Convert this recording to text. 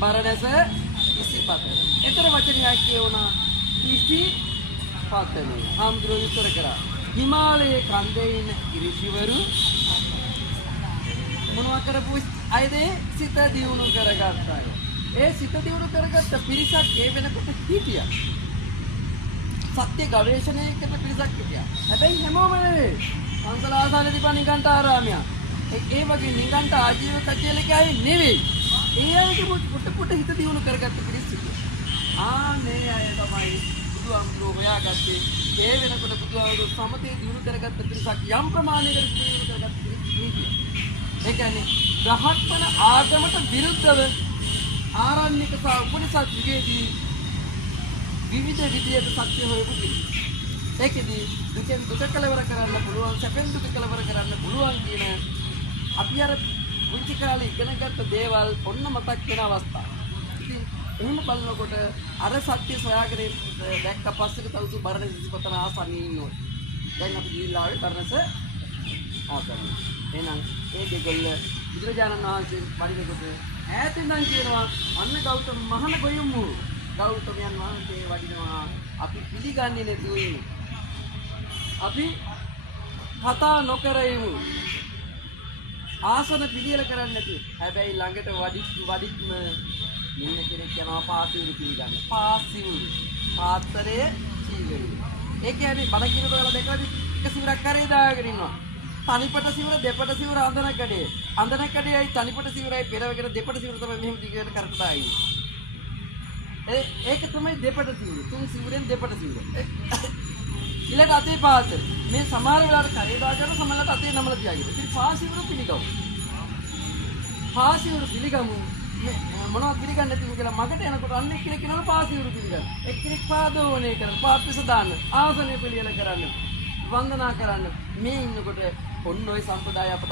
බරණැස ඉසිපතන. එතන වචනයක් කියවුණා ඉසිපතන. හාමුදුරුවෝ විස්තර කරා. හිමාලයේ කන්දේ ඉන්න ඍෂිවරු මොනවා කරපු අයද සිත දියුණු කරගත්තා. ඒ සිත දියුණු කරගත්ත පිරිසක් ඒ වෙනකොට හිටියා. සත්‍ය ගවේෂණය කරන පිරිසක් හිටියා. හැබැයි හැමෝම නෙවෙයි. පන්සලාසාලේ තිබ්බ නිගණ්ඨාරාමය. ඒ වගේ නිගණ්ඨ ආජීව කචේලකයි නෙවෙයි. ඒ අයගේ පුට හිත දියුණු කරගත්ත පිරිස හිටියා. මේ අය තමයි බුදුහාමුදුරුවෝ හොයාගත්තේ. ඒ වෙනකොට බුදුහාමුදුරුවෝ සමතේ දියුණු කරගත්ත පිරිසක් යම් ප්‍රමාණයකට දියුණු කරගත්ත පිරිසක් හිටියා. ඒ කියන්නේ බ්‍රහ්මණ ආගමට විරුද්ධව ආරණ්‍යක සහ උපනිෂද් යුගයේදී විවිධ විදියට සත්‍ය හොයපු පිළිස. ඒකෙදී දුකෙන් දුක කලවර කරන්න පුළුවන්, සැපෙන් දුක කලවර කරන්න පුළුවන් කියන අපි අර පුංචි කාලේ ඉගෙනගත්ත දේවල් ඔන්න මතක් වෙන අවස්ථාව. ඉතින් එහෙම බලනකොට අර සත්‍ය සොයාගෙන දැක්ක පස්සේක තවුසු බරණැස ඉසිපතන ආසන්නයේ ඉන්නවා. දැන් අපි ගිහිල්ලා ආවේ බරණැස ආසන්නයේ. එහෙනම් ඒ දෙගොල්ල බුදුරජාණන් වහන්සේ වඩිනකොට ඈතින්නම් කියනවා අන්න ගෞතම මහණ ගොයමු. ගෞතමයන් වහන්සේ වඩිනවා. අපි පිළිගන්නේ නැතුව ඉන්නේ. අපි කතා නොකර ඉමු. ආසන පිළියෙල කරන්නේ නැතුව. හැබැයි ළඟට වඩිත්ම මෙන්න කෙනෙක් යනවා පාසිවුරු පිළිගන්න. පාසිවුරු. පාත්‍රයේ සීවරු. ඒ කියන්නේ බණ කියනකොට ඔයාලා දැකලාද එක සිවුරක් කරේ දාගෙන ඉන්නවා. තනිපට සිවුර දෙපට සිවුර අඳන කඩේ. අඳන කඩේයි තනිපට සිවුරයි පෙරවගෙන දෙපට සිවුර තමයි මෙහෙම දිගට කරකටා ඉන්නේ. ඒක තමයි දෙපට සිවුර. තුන් සිවුරෙන් දෙපට සිවුර. ඊළඟ අතේ පාත. මේ සමහර වෙලාවට කරේ දාගෙන සමහරකට අතේ නමල තියාගෙන. ඉතින් පාසිවුර පිළිගමු. පාසිවුර පිළිගමු. මොනවද පිළිගන්නේ නැතිව කියලා මගට යනකොට අන්න එක්කෙනෙක් කියනවා පාසිවුර පිළිගන්න. එක්කෙනෙක් පාදෝවණය කරන පාපිස දාන්න. ආසනය පිළියෙල කරන්න. වන්දනා කරන්න. මේ ඉන්නකොට ඔන්න ඔය සම්ප්‍රදාය අපට